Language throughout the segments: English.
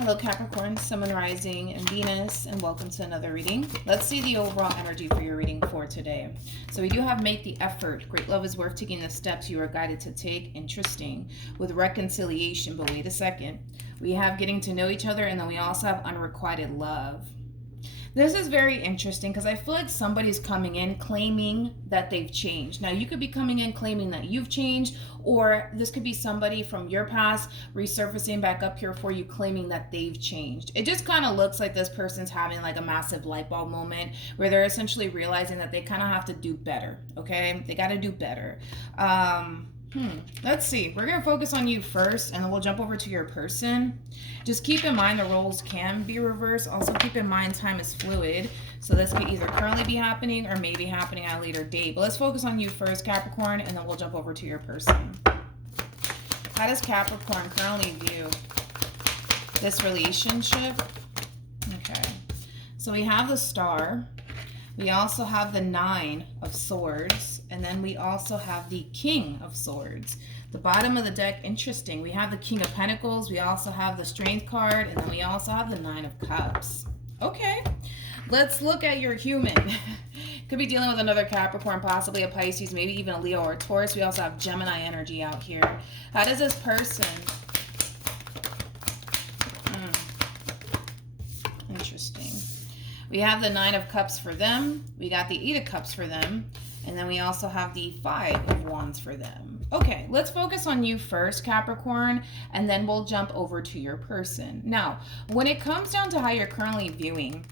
Hello Capricorn, Sun, Moon, Rising, and Venus, and welcome to another reading. Let's see the overall energy for your reading for today. So we do have make the effort. Great love is worth taking the steps you are guided to take. Interesting. With reconciliation, but wait a second. We have getting to know each other, and then we also have unrequited love. This is very interesting because I feel like somebody's coming in claiming that they've changed. Now, you could be coming in claiming that you've changed, or this could be somebody from your past resurfacing back up here for you claiming that they've changed. It just kind of looks like this person's having like a massive light bulb moment where they're essentially realizing that they kind of have to do better, okay? They got to do better. Let's see. We're going to focus on you first, and then we'll jump over to your person. Just keep in mind the roles can be reversed. Also keep in mind time is fluid. So this could either currently be happening or maybe happening at a later date. But let's focus on you first, Capricorn, and then we'll jump over to your person. How does Capricorn currently view this relationship? Okay. So we have the Star. We also have the Nine of Swords, and then we also have the King of Swords. The bottom of the deck, interesting. We have the King of Pentacles, we also have the Strength card, and then we also have the Nine of Cups. Okay, let's look at your human. Could be dealing with another Capricorn, possibly a Pisces, maybe even a Leo or a Taurus. We also have Gemini energy out here. How does this person... Interesting. We have the Nine of Cups for them. We got the Eight of Cups for them. And then we also have the Five of Wands for them. Okay, let's focus on you first, Capricorn, and then we'll jump over to your person. Now, when it comes down to how you're currently viewing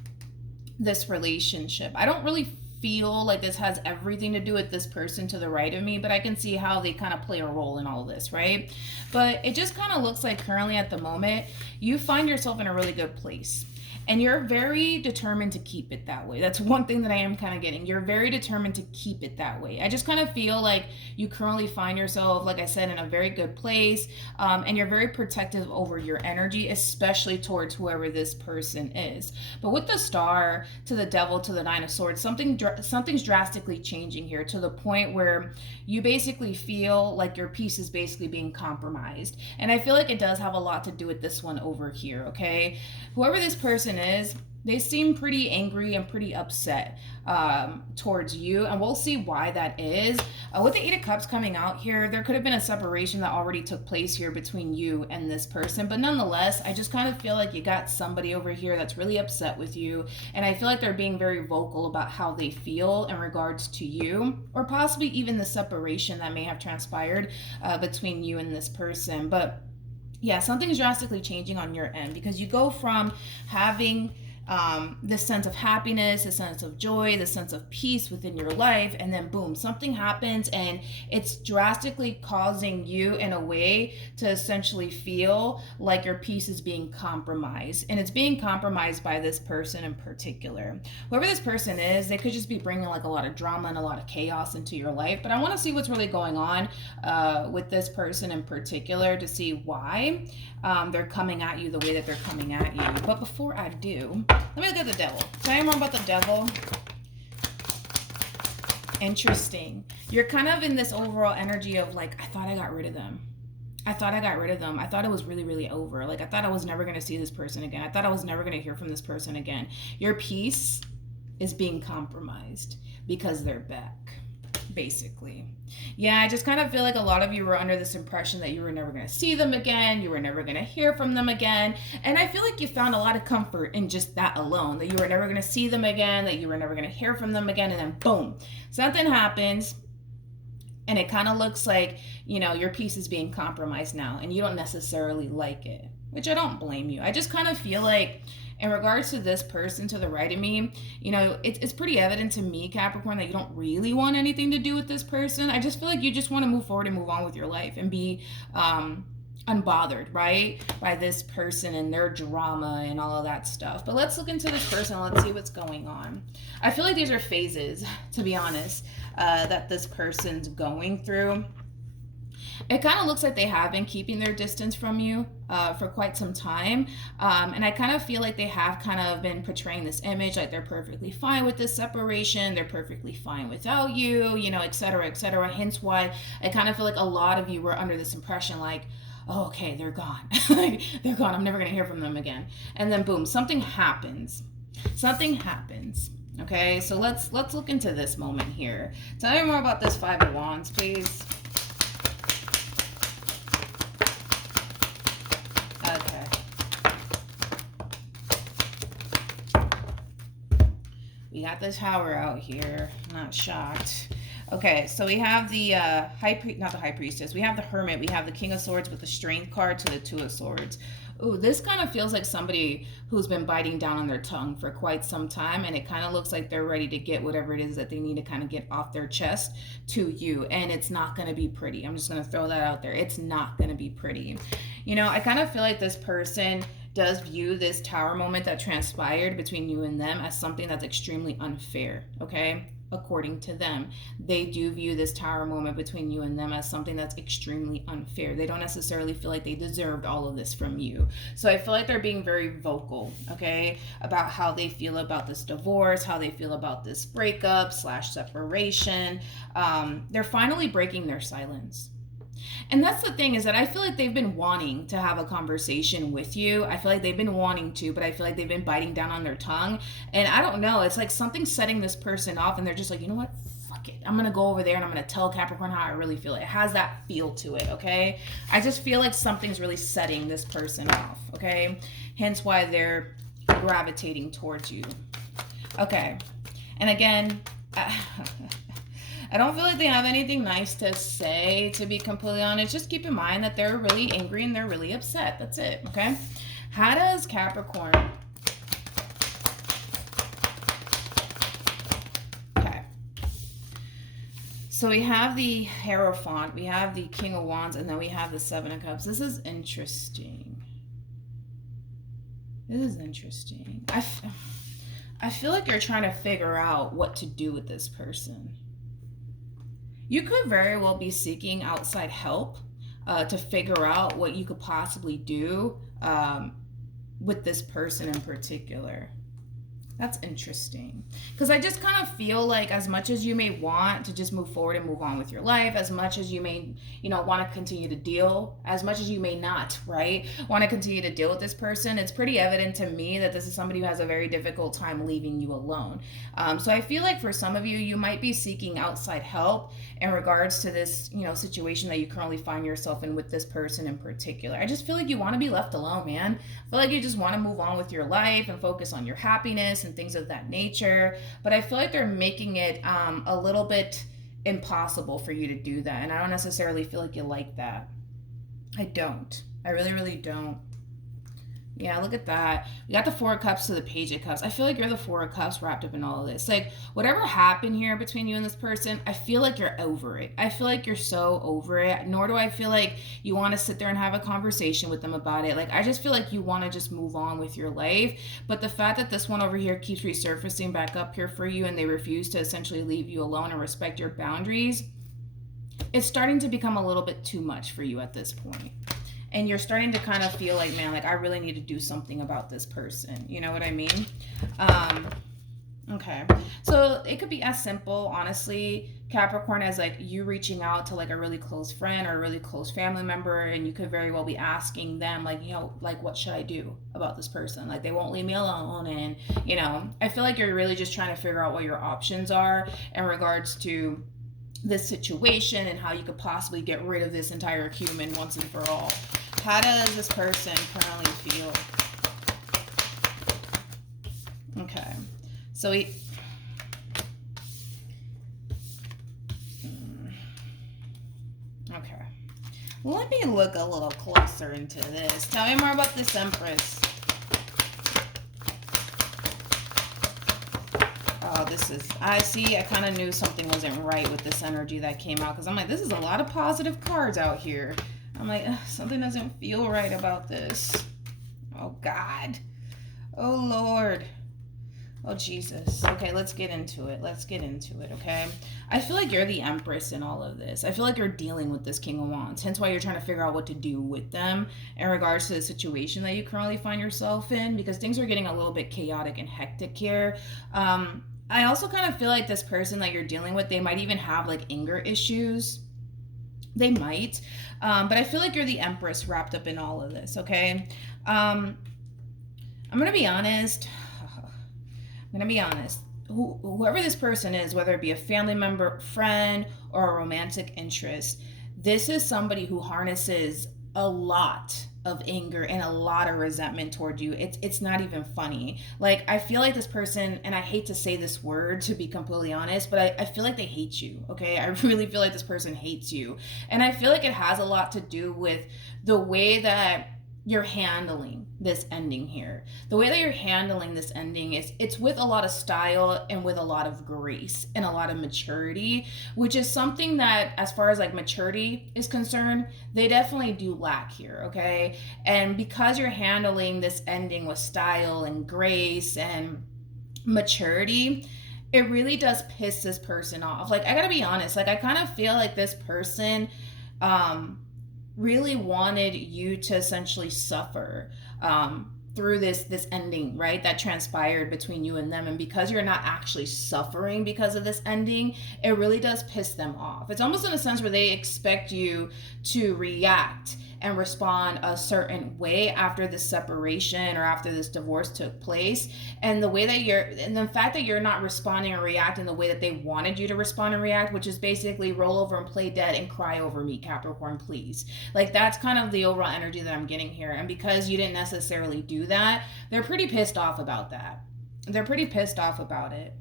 this relationship, I don't really feel like this has everything to do with this person to the right of me, but I can see how they kind of play a role in all of this, right? But it just kind of looks like currently at the moment, you find yourself in a really good place. And you're very determined to keep it that way. That's one thing that I am kind of getting. You're very determined to keep it that way. I just kind of feel like you currently find yourself, like I said, in a very good place. And you're very protective over your energy, especially towards whoever this person is. But with the Star to the Devil to the Nine of Swords, something's drastically changing here to the point where you basically feel like your peace is basically being compromised. And I feel like it does have a lot to do with this one over here, okay? Whoever this person is, they seem pretty angry and pretty upset towards you, and we'll see why that is. With the Eight of Cups coming out here, there could have been a separation that already took place here between you and this person, but nonetheless, I just kind of feel like you got somebody over here that's really upset with you, and I feel like they're being very vocal about how they feel in regards to you, or possibly even the separation that may have transpired between you and this person. But yeah, something's drastically changing on your end, because you go from having this sense of happiness, this sense of joy, this sense of peace within your life, and then boom, something happens and it's drastically causing you in a way to essentially feel like your peace is being compromised, and it's being compromised by this person in particular. Whoever this person is, they could just be bringing like a lot of drama and a lot of chaos into your life, but I want to see what's really going on with this person in particular to see why they're coming at you the way that they're coming at you. But before I do, let me look at the Devil. Tell me more about the Devil. Interesting. You're kind of in this overall energy of like, I thought I got rid of them. I thought I got rid of them. I thought it was really, really over. Like, I thought I was never going to see this person again. I thought I was never going to hear from this person again. Your peace is being compromised because they're back, basically. Yeah, I just kind of feel like a lot of you were under this impression that you were never going to see them again, you were never going to hear from them again, and I feel like you found a lot of comfort in just that alone, that you were never going to see them again, that you were never going to hear from them again, and then boom, something happens, and it kind of looks like, you know, your peace is being compromised now, and you don't necessarily like it, which I don't blame you. I just kind of feel like in regards to this person to the right of me, you know, it's pretty evident to me, Capricorn, that you don't really want anything to do with this person. I just feel like you just want to move forward and move on with your life and be unbothered, right, by this person and their drama and all of that stuff. But let's look into this person. Let's see what's going on. I feel like these are phases, to be honest, that this person's going through. It kind of looks like they have been keeping their distance from you for quite some time. And I kind of feel like they have kind of been portraying this image like they're perfectly fine with this separation. They're perfectly fine without you, you know, et cetera, et cetera. Hence why I kind of feel like a lot of you were under this impression like, oh, okay, they're gone. They're gone. I'm never going to hear from them again. And then boom, something happens. Something happens. Okay, so let's look into this moment here. Tell me more about this Five of Wands, please. Okay. We got the Tower out here. I'm not shocked. Okay, so we have the not the High Priestess. We have the Hermit. We have the King of Swords with the Strength card to the Two of Swords. Ooh, this kind of feels like somebody who's been biting down on their tongue for quite some time, and it kind of looks like they're ready to get whatever it is that they need to kind of get off their chest to you, and it's not going to be pretty. I'm just going to throw that out there. It's not going to be pretty. You know, I kind of feel like this person does view this Tower moment that transpired between you and them as something that's extremely unfair, okay? According to them, they do view this Tower moment between you and them as something that's extremely unfair. They don't necessarily feel like they deserved all of this from you. So I feel like they're being very vocal, okay, about how they feel about this divorce, how they feel about this breakup / separation. They're finally breaking their silence. And that's the thing, is that I feel like they've been wanting to have a conversation with you. I feel like they've been wanting to, but I feel like they've been biting down on their tongue. And I don't know, it's like something's setting this person off, and they're just like, you know what? Fuck it. I'm going to go over there and I'm going to tell Capricorn how I really feel. It has that feel to it, okay? I just feel like something's really setting this person off, okay? Hence why they're gravitating towards you. Okay. And again, I don't feel like they have anything nice to say, to be completely honest. Just keep in mind that they're really angry and they're really upset. That's it, okay? How does Capricorn... Okay. So we have the Hierophant, we have the King of Wands, and then we have the Seven of Cups. This is interesting. This is interesting. I feel like you're trying to figure out what to do with this person. You could very well be seeking outside help to figure out what you could possibly do with this person in particular. That's interesting. Because I just kind of feel like as much as you may want to just move forward and move on with your life, as much as you may, you know, want to continue to deal, as much as you may not, right, want to continue to deal with this person, it's pretty evident to me that this is somebody who has a very difficult time leaving you alone. So I feel like for some of you, you might be seeking outside help in regards to this, you know, situation that you currently find yourself in with this person in particular. I just feel like you want to be left alone, man. I feel like you just want to move on with your life and focus on your happiness and things of that nature. But I feel like they're making it a little bit impossible for you to do that. And I don't necessarily feel like you like that. I don't. I really, really don't. Yeah, look at that. We got the Four of Cups to the Page of Cups. I feel like you're the Four of Cups wrapped up in all of this. Like, whatever happened here between you and this person, I feel like you're over it. I feel like you're so over it. Nor do I feel like you want to sit there and have a conversation with them about it. Like, I just feel like you want to just move on with your life. But the fact that this one over here keeps resurfacing back up here for you, and they refuse to essentially leave you alone and respect your boundaries, it's starting to become a little bit too much for you at this point. And you're starting to kind of feel like, man, like I really need to do something about this person. You know what I mean? Okay. So it could be as simple, honestly, Capricorn, as like you reaching out to like a really close friend or a really close family member, and you could very well be asking them like, you know, like, what should I do about this person? Like, they won't leave me alone. And, you know, I feel like you're really just trying to figure out what your options are in regards to this situation and how you could possibly get rid of this entire human once and for all. How does this person currently feel? Okay. So okay. Let me look a little closer into this. Tell me more about this Empress. Oh, this is, I kind of knew something wasn't right with this energy that came out, because I'm like, this is a lot of positive cards out here. I'm like, something doesn't feel right about this. Oh, God. Oh, Lord. Oh, Jesus. Okay, let's get into it. Let's get into it, okay? I feel like you're the Empress in all of this. I feel like you're dealing with this King of Wands. Hence why you're trying to figure out what to do with them in regards to the situation that you currently find yourself in, because things are getting a little bit chaotic and hectic here. I also kind of feel like this person that you're dealing with, they might even have like anger issues. They might. But I feel like you're the Empress wrapped up in all of this, okay? I'm going to be honest. Whoever this person is, whether it be a family member, friend, or a romantic interest, this is somebody who harnesses a lot of anger and a lot of resentment toward you. It's not even funny. Like, I feel like this person, and I hate to say this word to be completely honest, but I feel like they hate you, okay? I really feel like this person hates you. And I feel like it has a lot to do with the way that you're handling this ending here. The way that you're handling this ending is it's with a lot of style and with a lot of grace and a lot of maturity, which is something that, as far as like maturity is concerned, they definitely do lack here, okay? And because you're handling this ending with style and grace and maturity, it really does piss this person off. Like, I gotta be honest, like, I kind of feel like this person really wanted you to essentially suffer through this ending, right, that transpired between you and them. And because you're not actually suffering because of this ending, it really does piss them off. It's almost in a sense where they expect you to react and respond a certain way after this separation or after this divorce took place. And the way that and the fact that you're not responding or reacting the way that they wanted you to respond and react, which is basically roll over and play dead and cry over me, Capricorn, please. Like, that's kind of the overall energy that I'm getting here. And because you didn't necessarily do that, they're pretty pissed off about that. They're pretty pissed off about it.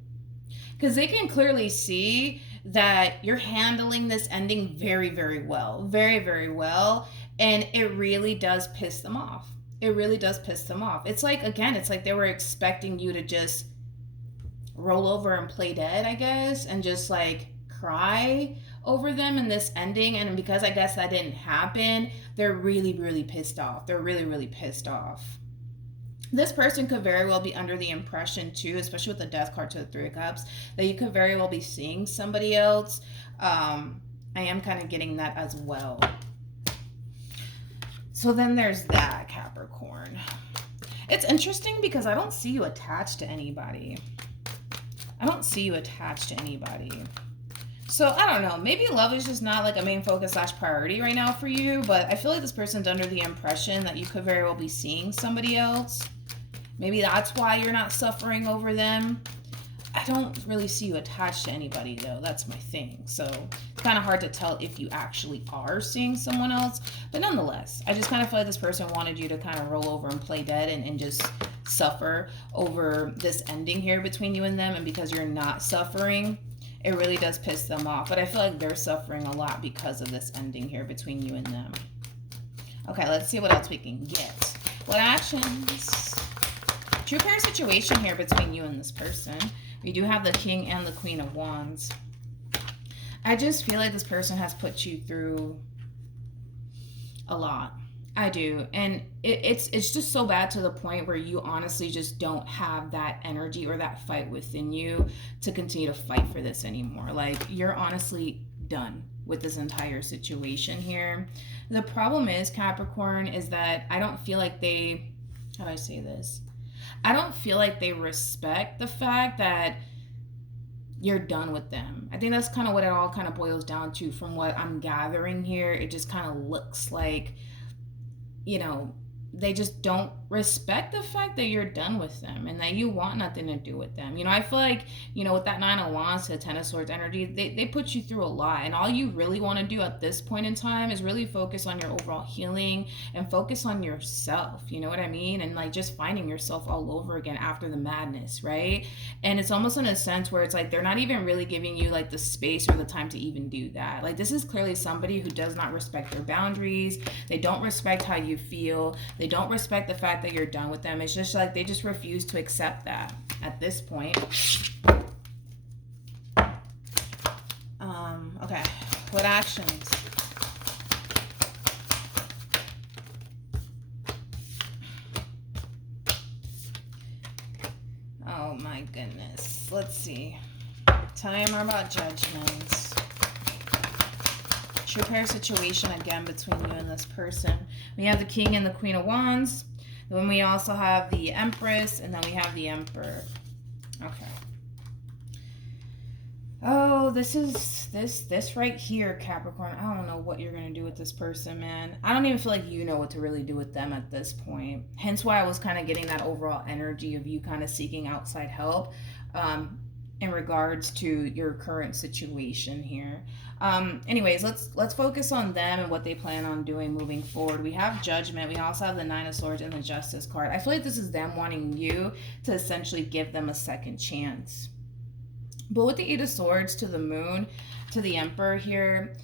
Because they can clearly see that you're handling this ending very, very well. Very, very well. And it really does piss them off. It really does piss them off. It's like, again, it's like they were expecting you to just roll over and play dead, I guess, and just like cry over them in this ending. And because I guess that didn't happen, they're really, really pissed off. They're really, really pissed off. This person could very well be under the impression too, especially with the Death card to the Three of Cups, that you could very well be seeing somebody else. I am kind of getting that as well. So then there's that, Capricorn. It's interesting because I don't see you attached to anybody. I don't see you attached to anybody. So I don't know. Maybe love is just not like a main focus / priority right now for you. But I feel like this person's under the impression that you could very well be seeing somebody else. Maybe that's why you're not suffering over them. I don't really see you attached to anybody, though. That's my thing. So it's kind of hard to tell if you actually are seeing someone else. But nonetheless, I just kind of feel like this person wanted you to kind of roll over and play dead and just suffer over this ending here between you and them. And because you're not suffering, it really does piss them off. But I feel like they're suffering a lot because of this ending here between you and them. Okay, let's see what else we can get. What actions? True pair situation here between you and this person. We do have the King and the Queen of Wands. I just feel like this person has put you through a lot. I do. And it's just so bad to the point where you honestly just don't have that energy or that fight within you to continue to fight for this anymore. Like, you're honestly done with this entire situation here. The problem is, Capricorn, is that I don't feel like they, how do I say this? I don't feel like they respect the fact that you're done with them. I think that's kind of what it all kind of boils down to from what I'm gathering here. It just kind of looks like, you know, they just don't respect the fact that you're done with them and that you want nothing to do with them. You know, I feel like, you know, with that Nine of Wands to the Ten of Swords energy, they put you through a lot. And all you really want to do at this point in time is really focus on your overall healing and focus on yourself. You know what I mean? And like just finding yourself all over again after the madness, right? And it's almost in a sense where it's like they're not even really giving you like the space or the time to even do that. Like, this is clearly somebody who does not respect their boundaries. They don't respect how you feel. They don't respect the fact that you're done with them. It's just like they just refuse to accept that at this point. Okay, what actions? Oh my goodness. Let's see. Tell me more about judgments. True pair situation again between you and this person. We have the King and the Queen of Wands. Then we also have the Empress, and then we have the Emperor. Okay. Oh, this right here, Capricorn. I don't know what you're gonna do with this person, man. I don't even feel like you know what to really do with them at this point. Hence why I was kind of getting that overall energy of you kind of seeking outside help in regards to your current situation here. Anyways, let's focus on them and what they plan on doing moving forward. We have Judgment. We also have the Nine of Swords and the Justice card. I feel like this is them wanting you to essentially give them a second chance. But with the Eight of Swords to the Moon, to the Emperor here,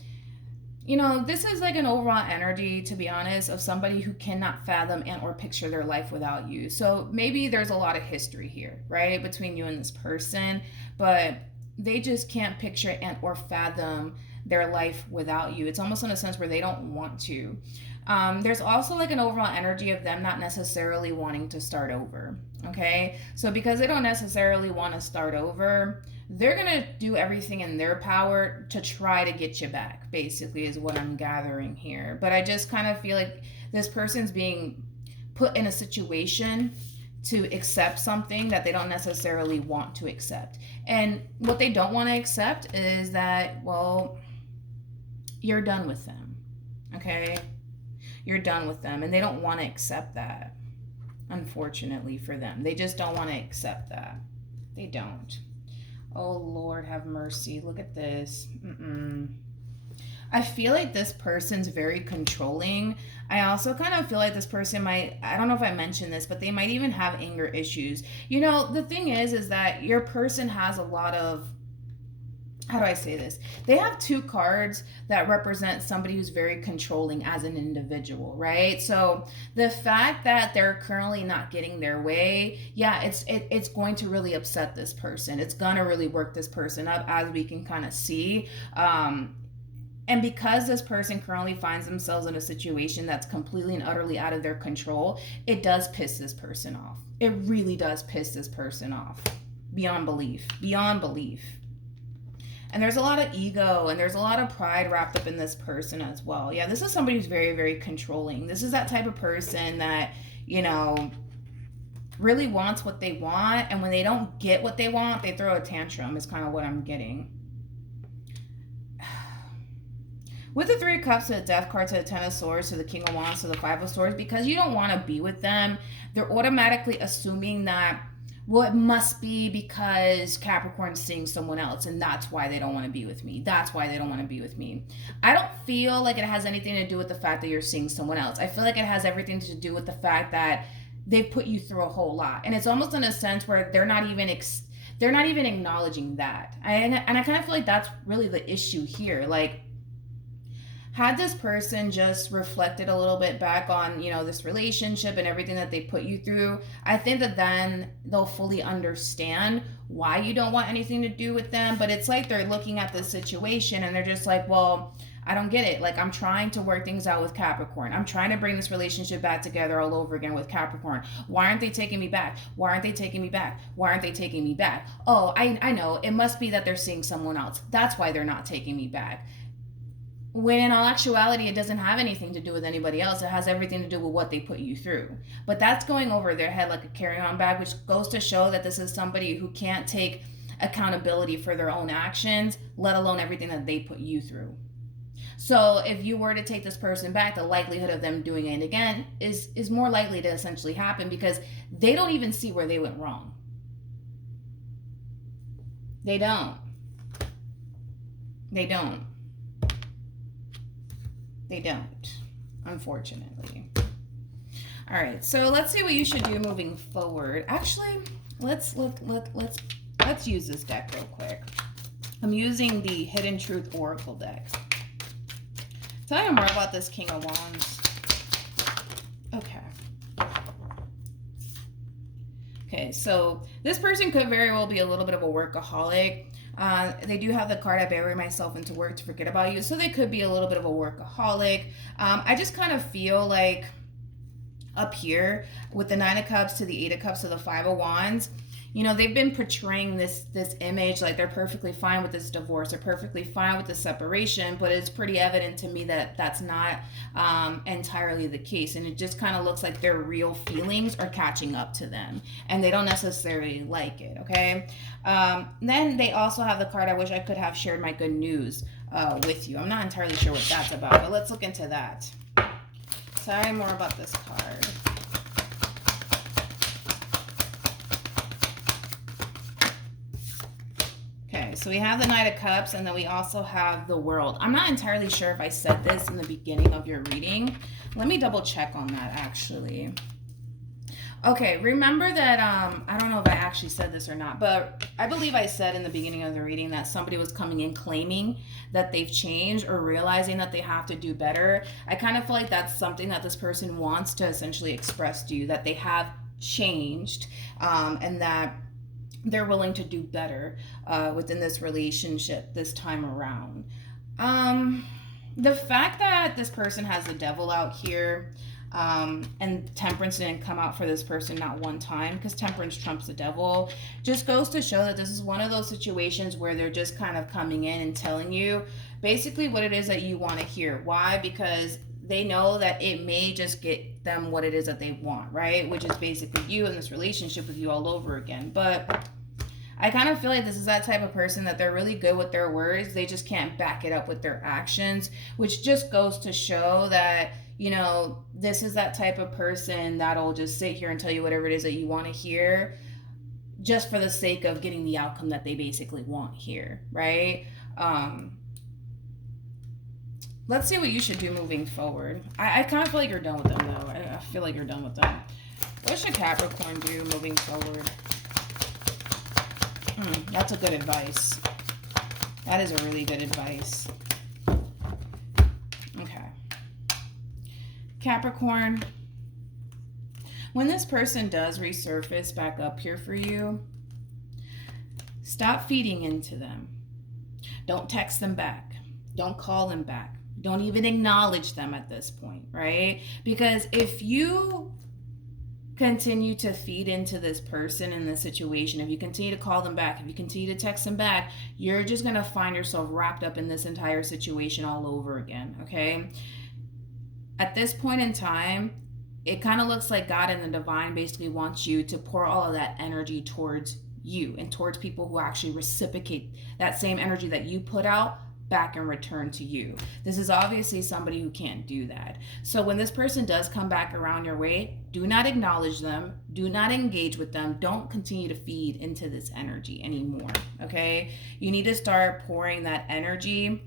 you know, this is like an overall energy, to be honest, of somebody who cannot fathom and or picture their life without you. So maybe there's a lot of history here, right, between you and this person, but they just can't picture and or fathom their life without you. It's almost in a sense where they don't want to. There's also like an overall energy of them not necessarily wanting to start over, okay? So because they don't necessarily want to start over, they're going to do everything in their power to try to get you back, basically, is what I'm gathering here. But I just kind of feel like this person's being put in a situation to accept something that they don't necessarily want to accept. And what they don't want to accept is that, well, you're done with them, okay? You're done with them, and they don't want to accept that, unfortunately for them. They just don't want to accept that. They don't. Oh, Lord, have mercy. Look at this. I feel like this person's very controlling. I also kind of feel like this person might, I don't know if I mentioned this, but they might even have anger issues. You know, the thing is that your person has a lot of, how do I say this? They have two cards that represent somebody who's very controlling as an individual, right? So the fact that they're currently not getting their way, yeah, it's going to really upset this person. It's going to really work this person up, as we can kind of see. And because this person currently finds themselves in a situation that's completely and utterly out of their control, it does piss this person off. It really does piss this person off. Beyond belief. Beyond belief. And there's a lot of ego and there's a lot of pride wrapped up in this person as well. Yeah, this is somebody who's very, very controlling. This is that type of person that, you know, really wants what they want. And when they don't get what they want, they throw a tantrum is kind of what I'm getting. With the Three of Cups to the Death card to the Ten of Swords to the King of Wands to the Five of Swords, because you don't want to be with them, they're automatically assuming that, well, it must be because Capricorn's seeing someone else and that's why they don't want to be with me. That's why they don't want to be with me. I don't feel like it has anything to do with the fact that you're seeing someone else. I feel like it has everything to do with the fact that they've put you through a whole lot. And it's almost in a sense where they're not even acknowledging that. And I kind of feel like that's really the issue here. Like, had this person just reflected a little bit back on, you know, this relationship and everything that they put you through, I think that then they'll fully understand why you don't want anything to do with them. But it's like they're looking at the situation and they're just like, well, I don't get it. Like, I'm trying to work things out with Capricorn. I'm trying to bring this relationship back together all over again with Capricorn. Why aren't they taking me back? Why aren't they taking me back? Why aren't they taking me back? Oh, I know. It must be that they're seeing someone else. That's why they're not taking me back. When in all actuality, it doesn't have anything to do with anybody else. It has everything to do with what they put you through. But that's going over their head like a carry-on bag, which goes to show that this is somebody who can't take accountability for their own actions, let alone everything that they put you through. So if you were to take this person back, the likelihood of them doing it again is more likely to essentially happen because they don't even see where they went wrong. They don't. They don't. They don't, unfortunately. All right, so let's see what you should do moving forward. Actually, let's use this deck real quick. I'm using the Hidden Truth Oracle deck. Tell you more about this King of Wands. Okay, so this person could very well be a little bit of a workaholic. They do have the card, I bury myself into work to forget about you. So they could be a little bit of a workaholic. I just kind of feel like up here with the Nine of Cups to the Eight of Cups to the Five of Wands, you know, they've been portraying this image like they're perfectly fine with this divorce, they're perfectly fine with the separation, but it's pretty evident to me that that's not entirely the case, and it just kind of looks like their real feelings are catching up to them, and they don't necessarily like it. Okay, then they also have the card, I wish I could have shared my good news with you. I'm not entirely sure what that's about, but let's look into that. Tell me more about this card. Okay, so we have the Knight of Cups, and then we also have the World. I'm not entirely sure if I said this in the beginning of your reading. Let me double check on that, actually. Okay, remember that, I don't know if I actually said this or not, but I believe I said in the beginning of the reading that somebody was coming in claiming that they've changed or realizing that they have to do better. I kind of feel like that's something that this person wants to essentially express to you, that they have changed, and that they're willing to do better within this relationship this time around. The fact that this person has the Devil out here, and Temperance didn't come out for this person not one time, because Temperance trumps the Devil, just goes to show that this is one of those situations where they're just kind of coming in and telling you basically what it is that you want to hear. Why? Because they know that it may just get them what it is that they want, right? Which is basically you in this relationship with you all over again. But I kind of feel like this is that type of person that they're really good with their words. They just can't back it up with their actions, which just goes to show that, you know, this is that type of person that'll just sit here and tell you whatever it is that you want to hear just for the sake of getting the outcome that they basically want here, right? Let's see what you should do moving forward. I kind of feel like you're done with them, though. I feel like you're done with them. What should Capricorn do moving forward? That's a good advice. That is a really good advice. Okay. Capricorn, when this person does resurface back up here for you, stop feeding into them. Don't text them back. Don't call them back. Don't even acknowledge them at this point, right? Because if you continue to feed into this person in this situation, if you continue to call them back, if you continue to text them back, you're just going to find yourself wrapped up in this entire situation all over again, okay? At this point in time, it kind of looks like God and the divine basically wants you to pour all of that energy towards you and towards people who actually reciprocate that same energy that you put out back in return to you. This is obviously somebody who can't do that. So when this person does come back around your way, do not acknowledge them. Do not engage with them. Don't continue to feed into this energy anymore, okay? You need to start pouring that energy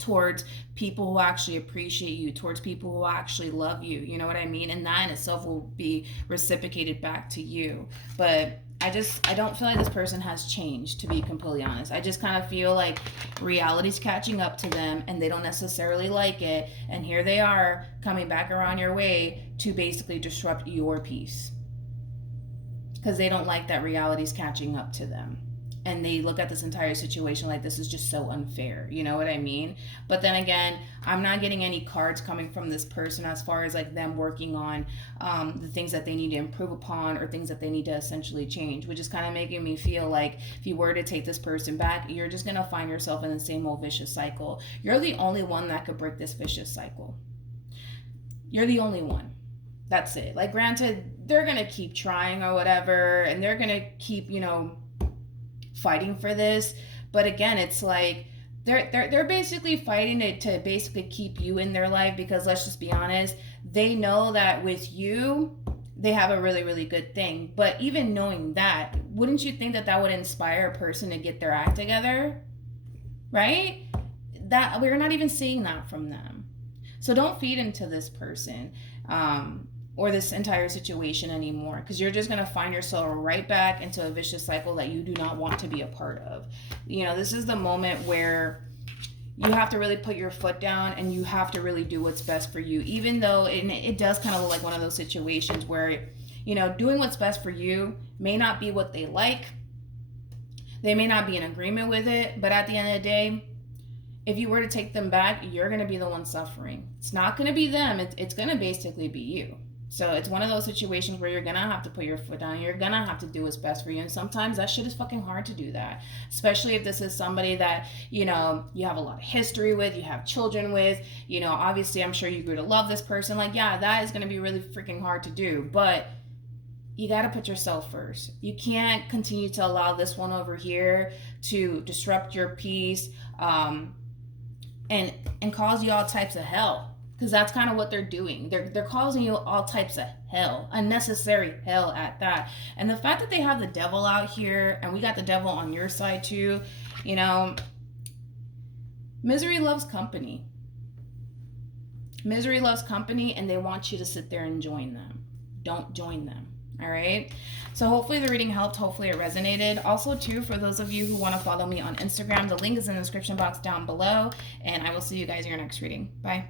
towards people who actually appreciate you, towards people who actually love you, you know what I mean? And that in itself will be reciprocated back to you. But I don't feel like this person has changed, to be completely honest. I just kind of feel like reality's catching up to them and they don't necessarily like it. And here they are coming back around your way to basically disrupt your peace, because they don't like that reality's catching up to them. And they look at this entire situation like this is just so unfair, you know what I mean? But then again, I'm not getting any cards coming from this person as far as like them working on the things that they need to improve upon or things that they need to essentially change, which is kind of making me feel like if you were to take this person back, you're just going to find yourself in the same old vicious cycle. You're the only one that could break this vicious cycle. You're the only one. That's it. Like, granted, they're going to keep trying or whatever, and they're going to keep, you know, fighting for this, but again, it's like they're basically fighting to basically keep you in their life, because let's just be honest, they know that with you they have a really, really good thing. But even knowing that, wouldn't you think that that would inspire a person to get their act together, right? That we're not even seeing that from them. So don't feed into this person or this entire situation anymore, because you're just going to find yourself right back into a vicious cycle that you do not want to be a part of. You know, this is the moment where you have to really put your foot down and you have to really do what's best for you, even though it does kind of look like one of those situations where, you know, doing what's best for you may not be what they like. They may not be in agreement with it, but at the end of the day, if you were to take them back, you're going to be the one suffering. It's not going to be them. It's going to basically be you. So it's one of those situations where you're gonna have to put your foot down. You're gonna have to do what's best for you. And sometimes that shit is fucking hard to do that. Especially if this is somebody that, you know, you have a lot of history with, you have children with, you know, obviously I'm sure you grew to love this person. Like, yeah, that is gonna be really freaking hard to do. But you gotta put yourself first. You can't continue to allow this one over here to disrupt your peace, and cause you all types of hell. Because that's kind of what they're doing. They're causing you all types of hell, unnecessary hell at that. And the fact that they have the devil out here, and we got the devil on your side too, you know, misery loves company. Misery loves company, and they want you to sit there and join them. Don't join them. All right. So hopefully the reading helped. Hopefully it resonated. Also, too, for those of you who want to follow me on Instagram, the link is in the description box down below. And I will see you guys in your next reading. Bye.